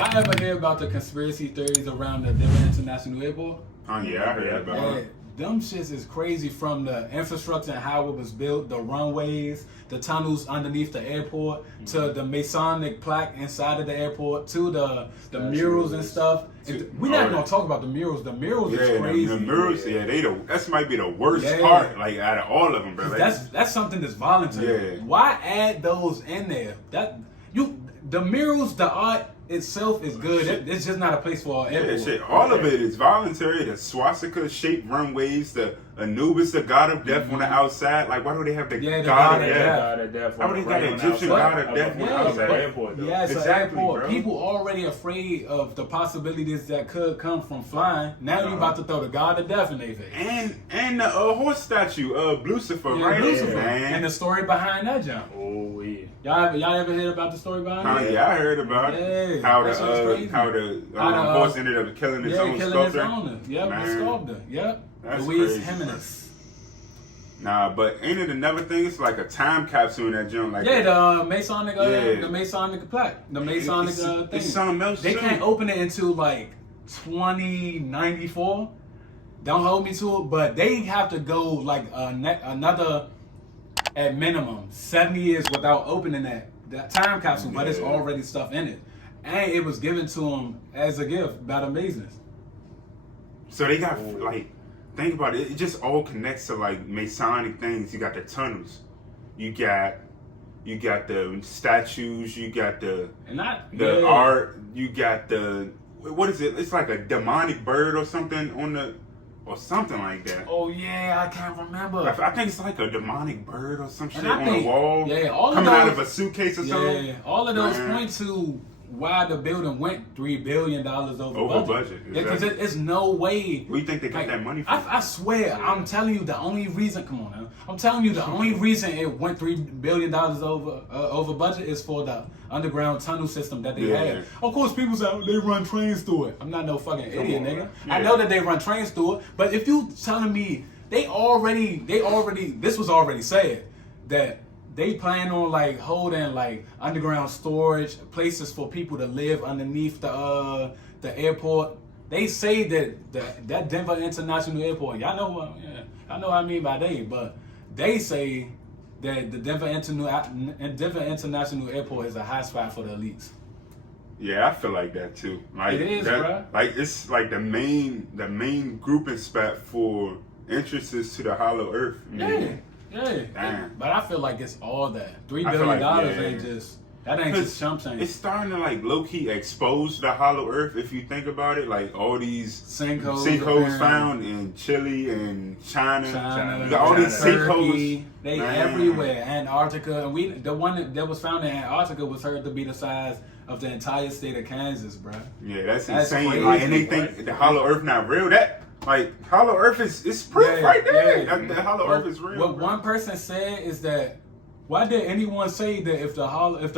Y'all ever hear about the conspiracy theories around the Denver International Airport? Oh yeah, I heard about it. Them shits is crazy, from the infrastructure and how it was built, the runways, the tunnels underneath the airport, to the Masonic plaque inside of the airport, to the murals and stuff. We're not gonna talk about the murals. The murals is crazy. The murals, that might be the worst part, like out of all of them, bro. Like, that's something that's voluntary. Yeah. Why add those in there? The murals, the art itself is good. It's just not a place for an airport. Shit. All of it is voluntary. The swastika-shaped runways, the Anubis, the god of death on the outside. Like, why do they have the god of death? Why would they got the Egyptian god of death on the outside? Airport, though. Yeah, it's exactly, an airport. bro. People already afraid of the possibilities that could come from flying. Now you about to throw the god of death in their face. And the horse statue of Lucifer, right? Lucifer. Man. And the story behind that jump. Oh yeah. Y'all ever heard about the story behind it? Yeah, I heard about it. How the horse ended up killing his own sculptor. The sculptor. Yep. That's Louise crazy. Jimenez. Nah, but ain't it another thing? It's like a time capsule in that joint. Like the Masonic, the Masonic plaque, the Masonic thing. It's something else. They can't open it until like 2094. Don't hold me to it, but they have to go like another, at minimum, 70 years without opening that time capsule. But it's already stuff in it, and it was given to them as a gift by the Masons. So they got like. Think about it. It just all connects to like Masonic things. You got the tunnels, you got the statues, you got the art, you got the what is it? It's like a demonic bird or something or something like that. Oh yeah, I can't remember. I think it's like a demonic bird or some shit on the wall. Yeah, all coming of those, out of a suitcase or something. Yeah, all of those point to why the building went $3 billion over budget. Exactly. Yeah, because it's no way. Where you think they got that money from? I swear, I'm telling you, the only reason. Come on now, I'm telling you, the only reason it went $3 billion over budget is for the underground tunnel system that they had. Of course, people say they run trains through it. I'm not no fucking idiot, nigga. Yeah. I know that they run trains through it, but if you telling me they already, this was already said that. They plan on like holding like underground storage places for people to live underneath the airport. They say that Denver International Airport. Y'all know what? Yeah, I know what I mean by they, but they say that the Denver International Airport is a hot spot for the elites. Yeah, I feel like that too. Like, it is, bro. Like it's like the main grouping spot for entrances to the Hollow Earth. Yeah, but I feel like it's all that. $3 billion ain't just chump change. It's starting to like low key expose the Hollow Earth if you think about it. Like all these sinkholes found in Chile and China. You got all these sinkholes. They everywhere. Antarctica, and the one that was found in Antarctica was heard to be the size of the entire state of Kansas, bro. Yeah, that's insane. Crazy, like, and they think the Hollow Earth not real. Like Hollow Earth is proof right there. The Hollow Earth is real. What one person said is that, why did anyone say that if the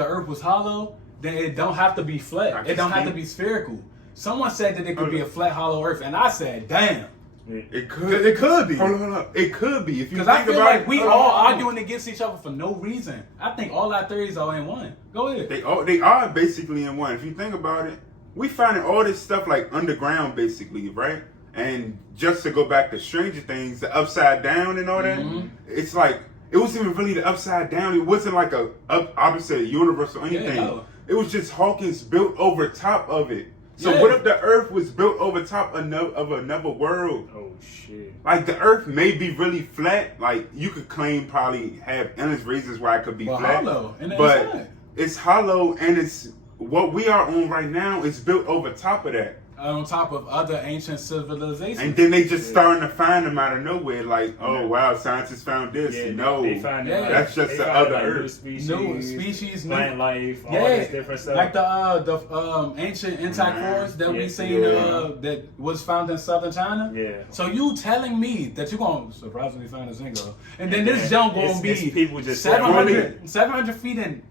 Earth was hollow, then it don't have to be flat. It don't have to be spherical. Someone said that it could be a flat hollow Earth, and I said, damn. It could be. Hold on. It could be. Because I feel like we all arguing against each other for no reason. I think all our theories are in one. Go ahead. They are basically in one. If you think about it, we finding all this stuff like underground, basically, right? And just to go back to Stranger Things, the upside down and all that, it's like, it wasn't even really the upside down. It wasn't like a opposite universe or anything. Yeah, no. It was just Hawkins built over top of it. So what if the Earth was built over top of another world? Oh shit! Like the Earth may be really flat. Like you could claim probably have endless reasons why it could be flat. Hollow, but it's hollow, and it's what we are on right now is built over top of that. On top of other ancient civilizations. And then they just starting to find them out of nowhere. Like, oh wow, scientists found this. That's just the other Earth. New species, plant life, all this different stuff. Like the ancient intact forest that we seen that was found in southern China. Yeah. So you telling me that you're gonna surprisingly find a Zingo, and then this junk gonna be people just 700 feet in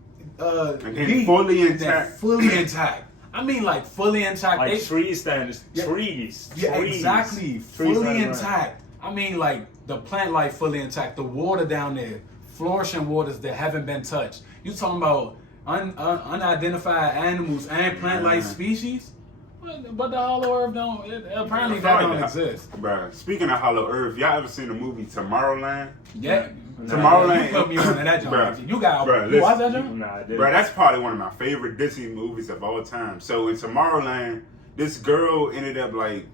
deep, fully intact. Fully intact. I mean, like fully intact. Like trees standards. Trees. Yeah, exactly. Fully intact. I mean, like the plant life fully intact. The water down there, flourishing waters that haven't been touched. You talking about unidentified animals and plant-like species. But the Hollow Earth apparently that don't exist. Bruh, speaking of Hollow Earth, y'all ever seen the movie Tomorrowland? Yeah. Tomorrowland. You put me on that joint. Bruh, You got bruh, you watch that joint? Nah, I didn't. Bruh, that's probably one of my favorite Disney movies of all time. So in Tomorrowland, this girl ended up like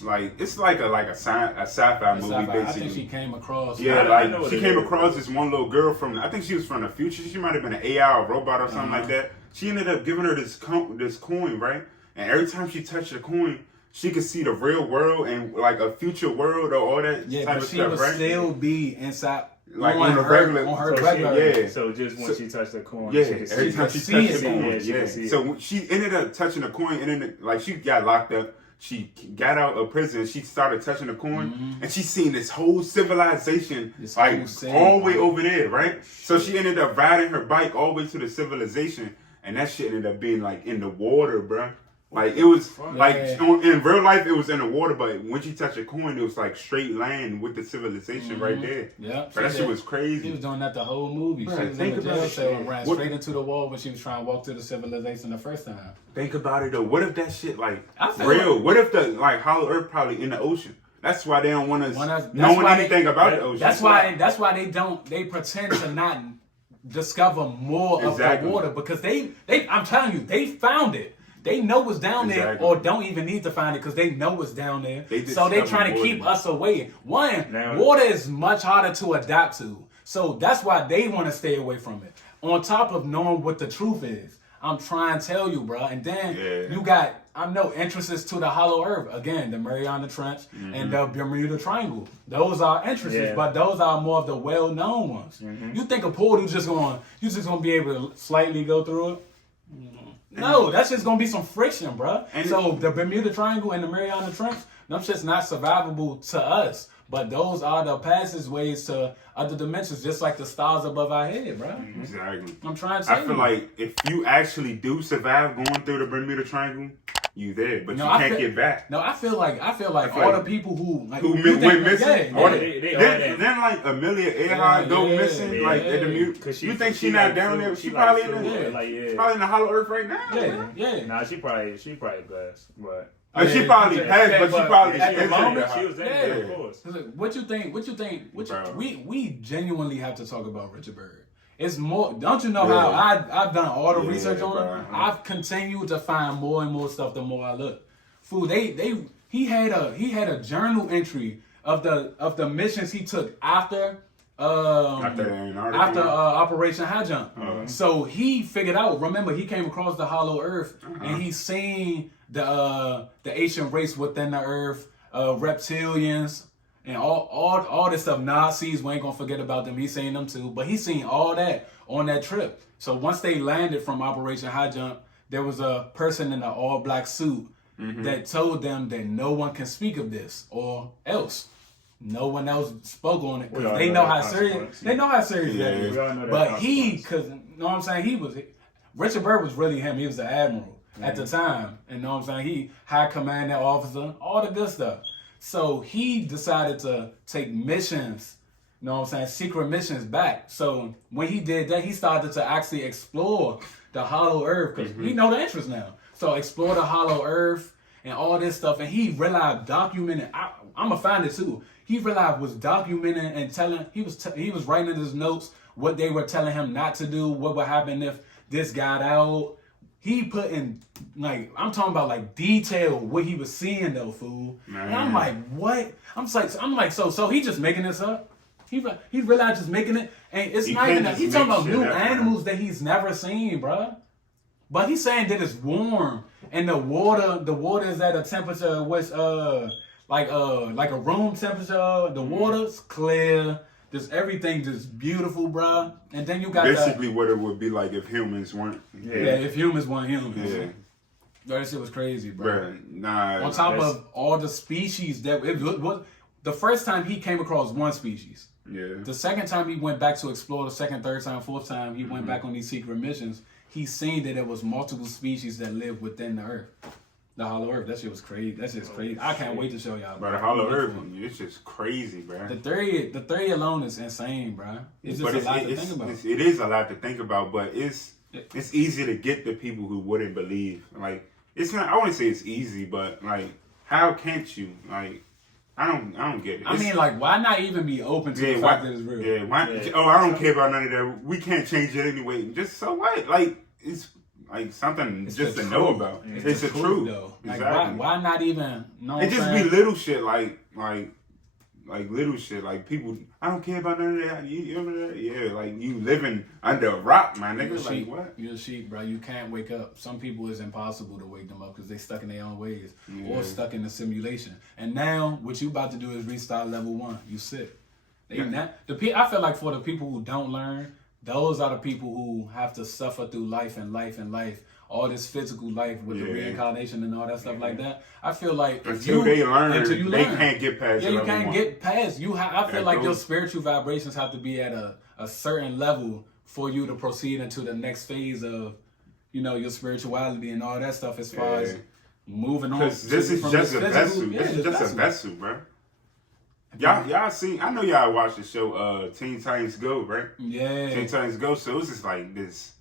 it's like a sci-fi movie basically. I think she came across. Yeah, she came across this one little girl from, I think she was from the future. She might have been an AI or robot or something like that. She ended up giving her this coin, right? And every time she touched the coin, she could see the real world and like a future world or all that type of stuff, right? Yeah, but she would still be inside. Like on her regular. Yeah. So just when she touched the coin. Yeah, every time she touched the coin. Yeah. So she ended up touching the coin and then like she got locked up. She got out of prison. She started touching the coin, and she seen this whole civilization, all the way over there, right? So she ended up riding her bike all the way to the civilization, and that shit ended up being like in the water, bruh. Like it was in real life, it was in the water, but when she touched a coin, it was like straight land with the civilization right there. Yeah, but that shit was crazy. She was doing that the whole movie. Bruh, she was in the jail cell and ran straight into the wall when she was trying to walk to the civilization the first time. Think about it though. What if that shit real? What if the Hollow Earth probably in the ocean? That's why they don't want us knowing anything about the ocean. That's why they pretend to not discover more of the water because they I'm telling you, they found it. They know what's down there, or don't even need to find it because they know what's down there. So they trying to keep us away. Water is much harder to adapt to, so that's why they want to stay away from it. On top of knowing what the truth is, I'm trying to tell you, bro. And then you got, I know, entrances to the Hollow Earth. Again, the Mariana Trench and the Bermuda Triangle. Those are entrances, but those are more of the well-known ones. You think a portal just gonna be able to slightly go through it? No, that's just gonna be some friction, bro. So the Bermuda Triangle and the Mariana Trench, them shit's not survivable to us. But those are the passageways to other dimensions, just like the stars above our head, bro. Exactly. I'm trying to tell you. I feel like if you actually do survive going through the Bermuda Triangle, you there, but you can't get back. No, I feel like all the people who went missing, then like Amelia Earhart go missing, at the mute. You think she not down there? She probably probably in the Hollow Earth right now. Yeah. Nah, she probably blessed, but. She probably passed, but she probably at the moment she was there. Of course. What you think? We genuinely have to talk about Richard Byrd. It's more. Don't you know how I've done all the research on him? I've continued to find more and more stuff the more I look. Fool, he had a journal entry of the missions he took after Operation High Jump. So he figured out. Remember, he came across the Hollow Earth and he seen the ancient race within the Earth, reptilians. And all this stuff, Nazis, we ain't gonna forget about them. He's seen them too, but he's seen all that on that trip. So once they landed from Operation High Jump, there was a person in an all-black suit that told them that no one can speak of this or else. No one else spoke on it because they know how serious. They know how serious that is. But because you know what I'm saying, Richard Byrd was really him. He was the admiral at the time, and you know what I'm saying, he high commanding officer, all the good stuff. So he decided to take missions, you know what I'm saying, secret missions back. So when he did that, he started to actually explore the Hollow Earth because we know the interest now. So explore the Hollow Earth and all this stuff. And he realized documenting, I'm going to find it too. He realized was documenting and telling, he was writing in his notes what they were telling him not to do, what would happen if this got out. He put in, I'm talking about detail what he was seeing though, fool. Man. And I'm like, what? I'm like, so he just making this up? He realized just making it, and it's not even that. He's talking about new animals that he's never seen, bruh. But he's saying that it's warm, and the water is at a temperature which like a room temperature. The water's clear. Just everything just beautiful, bruh. And then you got basically what it would be like if humans weren't. Yeah, if humans weren't humans. Yeah. That shit was crazy, bro. Nah. On top of all the species the first time he came across one species. Yeah. The second time he went back to explore, the second, third time, fourth time he went back on these secret missions, he seen that there was multiple species that live within the Earth. The Hollow Earth, that shit was crazy. That shit's crazy. I can't wait to show y'all. Bro, the Hollow Earth, it's just crazy, bro. The theory alone is insane, bro. It's just a lot to think about. It is a lot to think about, but it's it's easy to get the people who wouldn't believe. Like, it's not. I wouldn't say it's easy, but like, how can't you? Like, I don't get it. I mean, like, why not even be open to the fact that it's real? Yeah, oh, I don't care about none of that. We can't change it anyway. Just so what? Like, it's like something just to know about. It's the truth, though. Exactly. Like, why not even? Know it just be little shit, like little shit, like people. I don't care about none of that. You know that? Yeah, like you living under a rock, my nigga. Like sheep. what? You're a sheep, bro. You can't wake up. Some people it's impossible to wake them up because they stuck in their own ways or stuck in the simulation. And now what you about to do is restart level 1. You sick. I feel like for the people who don't learn, those are the people who have to suffer through life and life and life. All this physical life with the reincarnation and all that stuff like that. I feel like until they learn, they can't get past. Yeah, you can't get past. I feel like your spiritual vibrations have to be at a certain level for you to proceed into the next phase of, your spirituality and all that stuff. As far as moving on, because this is just a vessel. This is just a vessel, bro. Y'all seen? I know y'all watched the show Teen Titans Go, right? Yeah, Teen Titans Go. So it was just like this.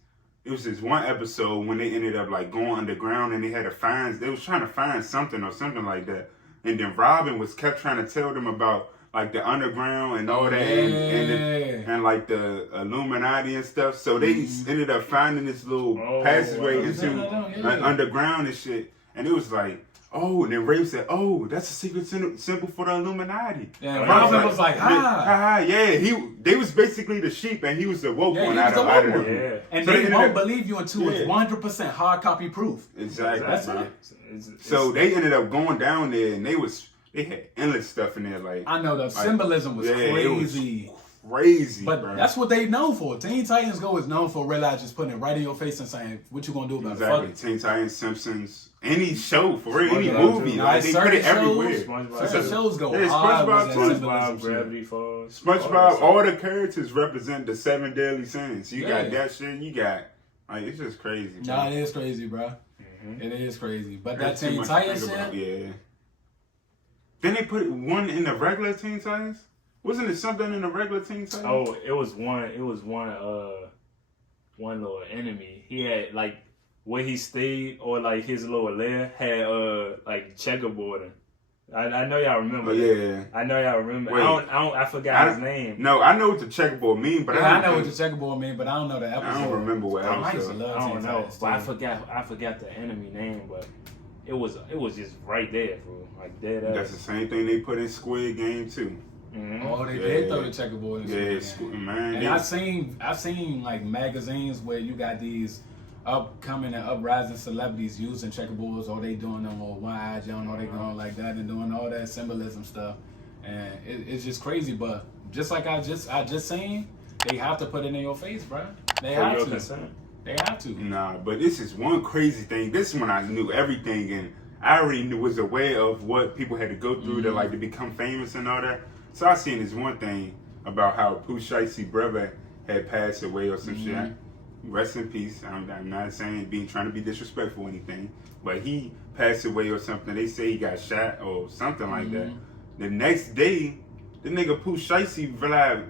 It was this one episode when they ended up like going underground and they had to find. They was trying to find something or something like that. And then Robin kept trying to tell them about like the underground and all that and like the Illuminati and stuff. So they ended up finding this little passageway into underground and shit. And it was like, oh, and then Ray said, oh, that's a secret symbol for the Illuminati. Yeah, Robin was like, yeah, they was basically the sheep and he was the woke one out of them. Yeah. And so they won't believe you until it's 100% hard copy proof. Exactly. That's it. So they ended up going down there and they had endless stuff in there. Like, I know the symbolism was crazy. Crazy, but bro. That's what they known for. Teen Titans Go is known for realizing just putting it right in your face and saying, what you gonna do about it? Fuck Teen Titans, Simpsons, any show, for real, any movie. Like, they put it everywhere. Certain shows go hard. SpongeBob, Gravity Falls. SpongeBob, all the characters represent the 7 deadly sins. You got that shit, you got, like, it's just crazy. Bro. Nah, it is crazy, bro. It is crazy. But that Teen Titans shit? Yeah. Then they put one in the regular Teen Titans? Wasn't it something in the regular Teen Titans? Oh, it was one little enemy. He had like where he stayed or like his little lair had like checkerboarding. I know y'all remember. Yeah. I know y'all remember. Wait, I forgot his name. No, I know what the checkerboard mean, but I know what the checkerboard mean, but I don't know the episode. I don't remember what episode. I don't know, but I forgot the enemy name, but it was just right there, bro. Like dead ass. That's the same thing they put in Squid Game too. Mm-hmm. Oh, they did throw the checkerboard. Man. And I've seen like magazines where you got these upcoming and uprising celebrities using checkerboards, or they doing them on one eye John, or they going like that and doing all that symbolism stuff, and it's just crazy. But just like I just saying, they have to put it in your face, bro. They have to. Consent. They have to. Nah, but this is one crazy thing. This is when I knew everything, and I already was aware of what people had to go through to like to become famous and all that. So I seen this one thing about how Pooh Shicey's brother had passed away or some shit. Rest in peace. I'm not saying trying to be disrespectful or anything, but he passed away or something. They say he got shot or something like that. The next day, the nigga Pooh Shicey like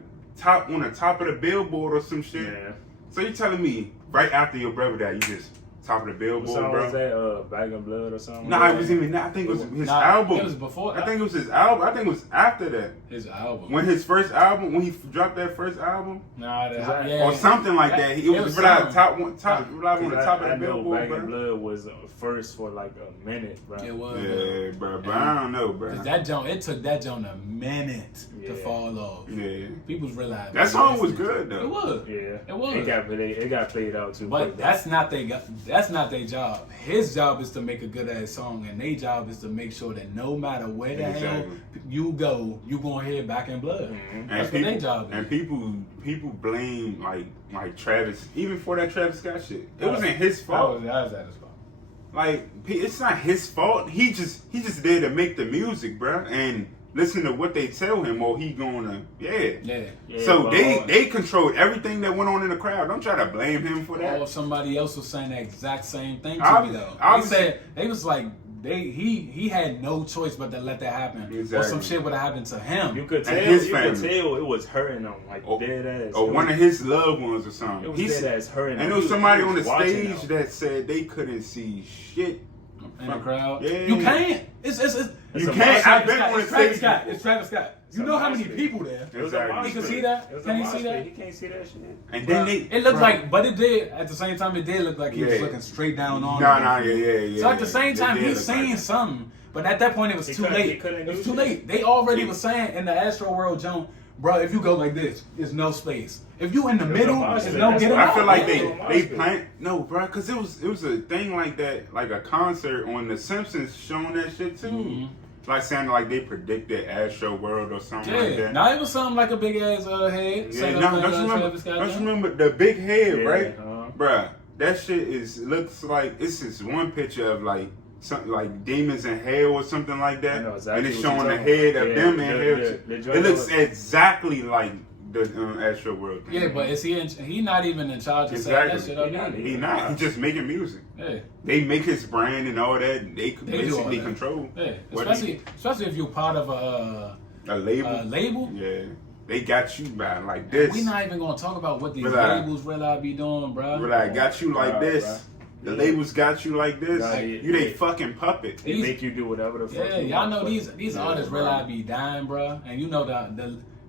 on the top of the billboard or some shit. Yeah. So you telling me right after your brother died, you just top of the billboard, bro? Was that Bag of Blood or something? Nah, it wasn't even that. I think it was his album. It was before. I think it was his album. I think it was after that. His album. When his first album, when he dropped that first album, or something like that. It was top on the top of the billboard. Bag of Blood was first for like a minute, bro. It was. Yeah, bro. But I don't know, bro. It took that joint a minute to fall off. Yeah. People's realized that song was good though. It was. Yeah. It was. It got played out too. But that's not their job. His job is to make a good ass song, and their job is to make sure that no matter where the hell you go, you gonna hear Back in Blood. That's what their job is. And people blame like Travis, even for that Travis Scott shit. It wasn't his fault. That was his fault. Like, it's not his fault. He just there to make the music, bro, and listen to what they tell him, or he gonna So they controlled everything that went on in the crowd. Don't try to blame him for that. Or somebody else was saying the exact same thing to me though. They was like he had no choice but to let that happen, Exactly. or some shit would have happened to him. You could tell. his You could family. tell it was hurting him, like dead ass. Or one of his loved ones or something. It was dead ass hurting him. And there was somebody He on the watching stage them. that said they couldn't see shit. In the crowd, Yeah. you can't. It's You a can't. monster. I've been on the It's Travis stage. Scott. It's Travis Scott. You a know how many monster. people there? It was a Exactly. monster. He can see that? It was Can a he see monster. that? He can't see that shit. And then they. It looked Bro. like, but it did at the same time. It did look like he was Yeah. looking straight down on. Nah, him. yeah. So at the same It time, did he's look like saying that. something, but at that point it was He too couldn't- he late. couldn't It was do too shit. late. They already was saying in the Astro World Joan, bro, if you go like this, there's no space. If you in the It was middle, a monster. there's no That's getting why out. I feel like Yeah. they plan bro, because it was a thing like that, like a concert on The Simpsons showing that shit too. Mhm. Like saying like they predicted Astro World or something like Yeah, that. now it was something like a big ass head. Yeah, set no, up like, don't you remember? Travis Scott Don't you done. remember the big head, Yeah, right? uh-huh. Bruh, that shit looks like it's just one picture of like something like demons in hell or something like that, I know exactly and it's what showing you're the talking head about. of Yeah, them in the- hell. the It joint looks was- exactly like the Astro World. Thing. Yeah, but is he not even in charge of setting that shit up? He not. either. He not. He just making music. Yeah. They make his brand and all that. They do basically all that. control. Yeah, what especially if you're part of a label. label. Yeah, they got you by like this. We not even gonna talk about what these Relax. labels really be doing, bro. Like got you like Bruh, this. bruh. The Yeah. labels got you like this. Nah, You they yeah. fucking puppet. They These- make you do whatever the fuck. Yeah, you y'all want. know these Yeah, artists bro. really be dying, bro. And you know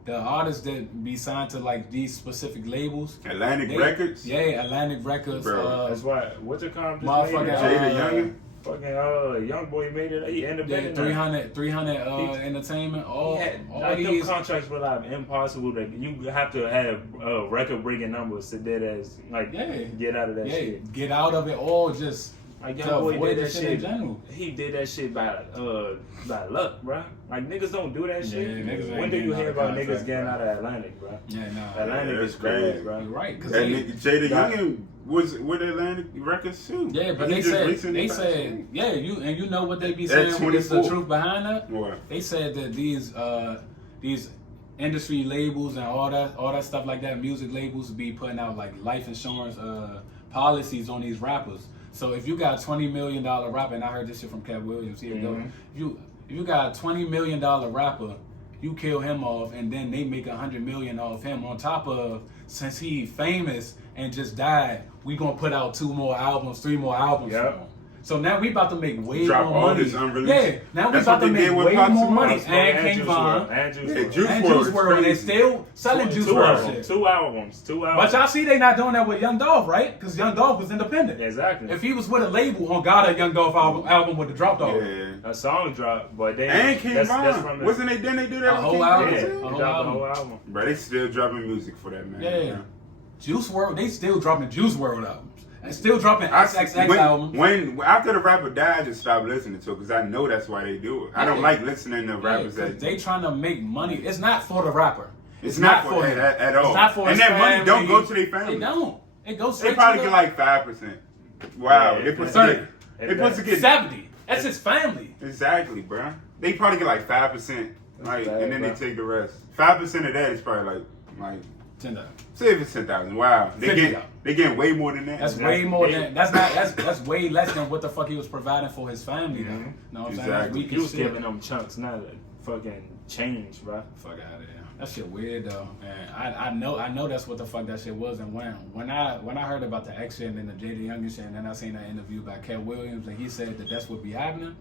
the artists that be signed to like these specific labels. Atlantic They- Records. Yeah, Atlantic Records. Bro. That's why. What's your comp? Motherfucker, Jada Youngin. Fucking young boy made it. He ended up Yeah, getting 300 Entertainment. All like them these. contracts were like impossible. That you have to have record breaking numbers to dead as like Yeah. get out of that Yeah, shit. get out of it all. Just Like to young boy avoid did the that shit in shit. general. He did that shit by luck, bruh. Like niggas don't do that shit. Yeah, niggas ain't When do you getting hear out of about contract, niggas getting bro. out of Atlantic, bruh? Yeah, no. Atlantic that's is crazy. bad, bruh. You're right, cause That they, nigga Jada Got- Youngin was with Atlantic Records too. yeah, but He they just said recently they passed said away. yeah, you know what they be That's saying. What is the 24. truth behind that? What? They said that these industry labels and all that stuff like that, music labels be putting out like life insurance policies on these rappers. So if you got $20 million rapper, and I heard this shit from Cat Williams, here you go. If you got a $20 million rapper, you kill him off, and then they make $100 million off him. On top of, since he famous and just died, we gonna put out 2 more albums, 3 more albums. Yep. For him. So now we about to make way Drop more all money. this unreleased. Yeah, now we That's about what to they make did with way Pop more Smoke. money. Juice And King WRLD, Von. and Juice Yeah, WRLD. Juice And WRLD Juice is WRLD, and they crazy. still selling Juice Two WRLD albums, shit. 2 albums, 2 albums. But y'all see they not doing that with Young Dolph, right? Because Young Dolph was independent. Exactly. If he was with a label, on God, a Young Dolph album would have dropped off. Yeah. A song drop, but they And King that's Von. from the, Wasn't they? Didn't they do that A with whole King album. Von yeah, A too? they whole dropped the album. whole album. Bro, they still dropping music for that man. Yeah. Juice WRLD, they still dropping Juice WRLD albums. And still dropping I XXX albums. when after the rapper died, I just stopped listening to it because I know that's why they do it. I don't Yeah. like listening to Yeah, rappers 'cause that they trying to make money. It's not for the rapper. It's not for him. that at all. It's not for And his that money family. don't go to their family. It don't. It goes straight They probably to get the, like 5%. Wow, Yeah, they put it's to 30. get. They supposed to get 70. That's his family. exactly, bro. They probably get like 5%, like, bad, and then bro. they take the rest. 5% of that is probably like $10. say if it's 10,000. Wow, they $50. getting way more than that. That's Exactly. way more than that's way less than what the fuck he was providing for his family. Though. Mhm. You know what I'm saying? Exactly. We He was giving them chunks, not a fucking change, bro. Fuck out of there. That shit weird though, and I know that's what the fuck that shit was. And when I heard about the X shit and then the Jada Youngin shit, and then I seen that interview by Cat Williams, and he said that that's what be happening.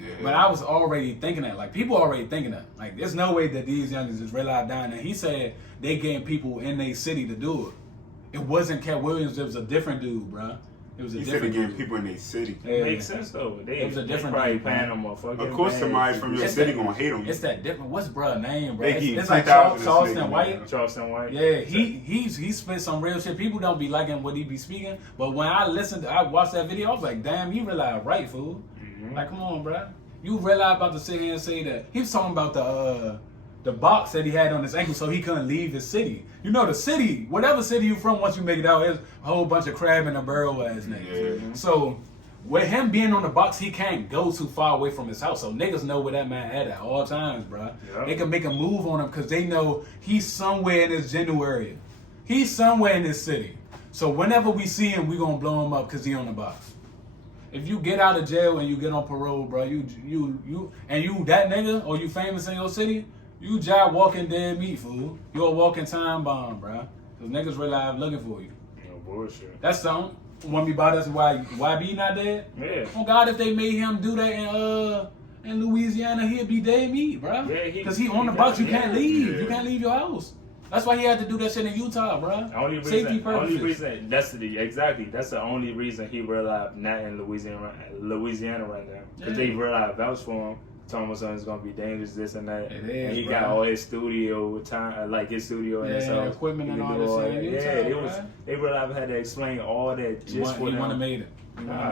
Yeah. But I was already thinking that, like people already thinking that, like there's no way that these youngins is really out dying. And he said they getting people in their city to do it. It wasn't Cat Williams. It was a different dude, bruh. It was a He said different again, dude. people in their city. Yeah. Makes sense though. They It was a different probably dude, paying man. them a fucking. Of course, bag. somebody from your It's city that- gonna hate him. It's that different. What's bruh name, bro? They It's, give you it's like 10,000 Charleston this nigga, White. man. Charleston White. Yeah, he spit some real shit. People don't be liking what he be speaking, but when I watched that video, I was like, damn, he really right, fool. Mhm. Like, come on, bruh. You really about to sit here and say that he was talking about the box that he had on his ankle so he couldn't leave his city. You know, the city, whatever city you from, once you make it out, there's a whole bunch of crab and a burrow ass niggas. Yeah. So with him being on the box, he can't go too far away from his house. So niggas know where that man at all times, bruh. Yeah. They can make a move on him because they know he's somewhere in this general area. He's somewhere in this city. So whenever we see him, we gonna blow him up because he on the box. if you get out of jail and you get on parole, bro, you that nigga or you famous in your city, you job walking dead meat, fool. You a walking time bomb, bro. Cause niggas really out looking for you. No bullshit. That's something. Want me about us why YB not dead? Yeah. Oh God, if they made him do that in Louisiana, he'd be dead meat, bro. Yeah, Cause he on the box, you can't leave. Yeah. You can't leave your house. That's why he had to do that shit in Utah, bro. Safety purposes. That's the only reason he realized not in Louisiana right now. Because they realized vouch for him. Told my son it's gonna be dangerous, this and that. It is, and he bro. got all his studio time, like his studio and stuff. Equipment and all this shit in Utah, they realized I had to explain all that just for He them. wanna made it. He wanna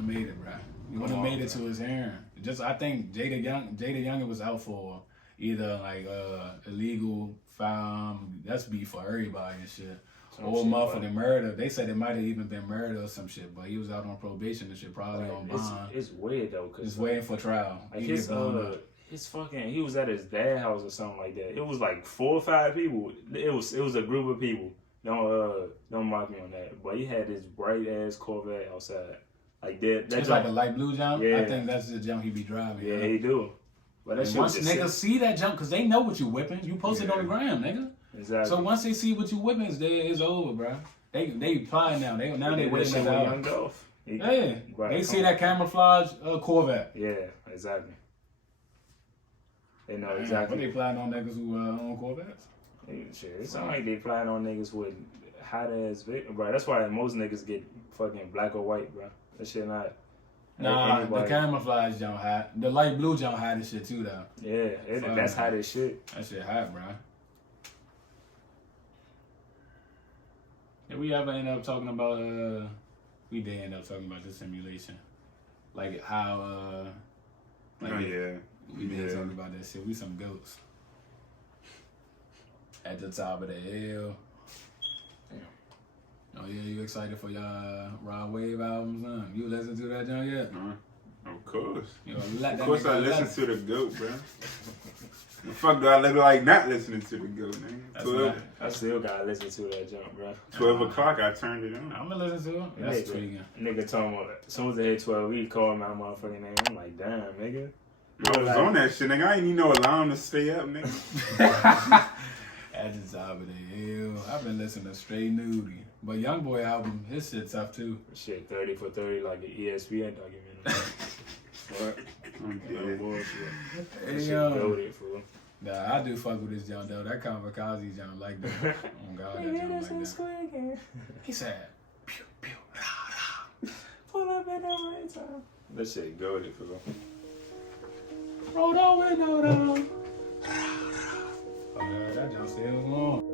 made it. Bro. He wanna made it to his hearing. Just I think Jada Young was out for either like illegal firearm. That's beef for everybody and shit. Or motherfucking murder. They said it might have even been murder or some shit, but he was out on probation and shit, probably on bond. It's weird though, cause It's waiting for trial. like his fucking, he was at his dad's house or something like that. It was like 4 or 5 people. It was a group of people. Don't mock me on that. But he had this bright ass Corvette outside. Like that. It's like a light blue jump. Yeah. I think that's the jump he be driving. Yeah, he do. But that shit once was niggas see that jump, cause they know what you whipping, you post it on the gram, nigga. Exactly. So once they see what you whipping, it's over, bro. They apply now. They waiting it out. Young Dolph. They see that camouflage Corvette. Yeah, exactly. They know exactly. What they flying on niggas who own Corvettes? Shit, it sound like they flying on niggas with hot ass bro. That's why most niggas get fucking black or white, bro. That shit not. Nah, the camouflage jump hot. The light blue jump hot as shit too, though. Yeah, that's hot as shit. That shit hot, bro. Did we ever end up talking about? We did end up talking about the simulation, like how. We did talk about that shit. We some goats. At the top of the hill. Oh yeah, you excited for y'all Rod Wave albums, huh? You listen to that, John, yet? Of course. Of course I listen to the GOAT, bro. The fuck do I look like not listening to the GOAT, nigga? I still gotta listen to that jump, bro. 12 o'clock, I turned it on. I'm gonna listen to it. That's tweaking. Nigga told me, as soon as they hit 12, he called my motherfucking name. I'm like, damn, nigga. I was on that shit, nigga. I ain't need no alarm to stay up, nigga. At the top of the hill. I've been listening to straight nudie. But Youngboy album, his shit tough too. Shit, 30 for 30, like an ESPN documentary. What? Yeah. Bullshit. Hey, Shit goated, fool. Nah, I do fuck with this jump though. That Kamikaze jump like that. Oh God, that jump like that. He said, pew, pew, rah, rah. Pull up at the right time. That shit goated, fool. Roll the window down. Oh, that jump still was long.